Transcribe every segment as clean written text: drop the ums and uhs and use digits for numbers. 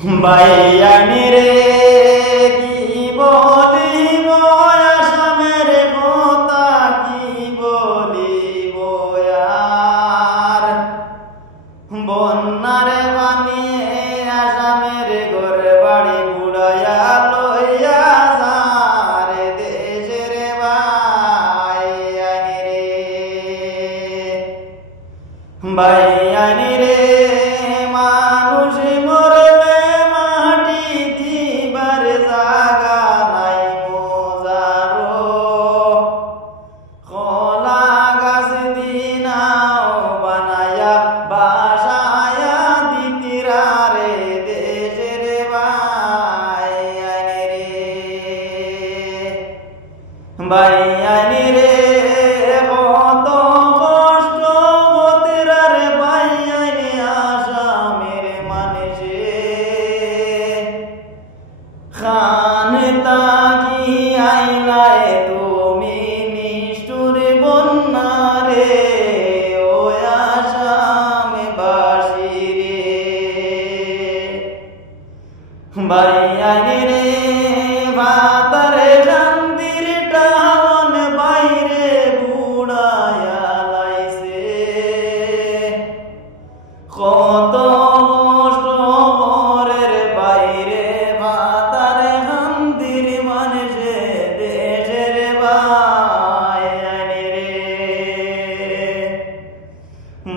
বাইয়ানি রে কি বলিব আসামের কথা কি বলিব আর বন্যারে বানিয়ে আসামের ঘর বাড়ি বুড়াইয়া লইয়া যারে দেশের বাইয়ানি রে বাইয়ানি রে মানুষ মরলে মাটি দিবার জাগা নাই মোজারো খোলা গাছ দিনাও বানায়া বাসায়া দিতিরা রে দেশের বাইয়ানি রে বাইয়ানি রে কত কষ্ট গতিরা রে বাইয়ানি আসামের মানুষে খানে তাকি আইলায় তুমি নিষ্ঠুর বন্যা রে ও আসামে বাসী রে বাইয়ানি রে ভাতারে শান্তির টান বাইরে বুড়ায়া লাইছে কত কষ্ট ঘরের বাইরে ভাতারে শান্তির মানুষে দেশের বাইয়ানি রে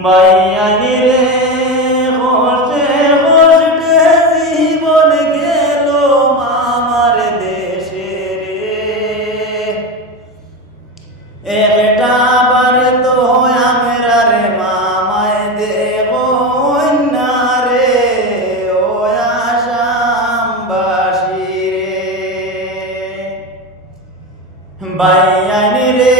বাইয়ানি রে কষ্টে কষ্টে জীবন গেল মামার দেশে রে একটা বার তো আমরা রে মামায় দেবো না রে ও আসামবাসী রে বাইয়ানি রে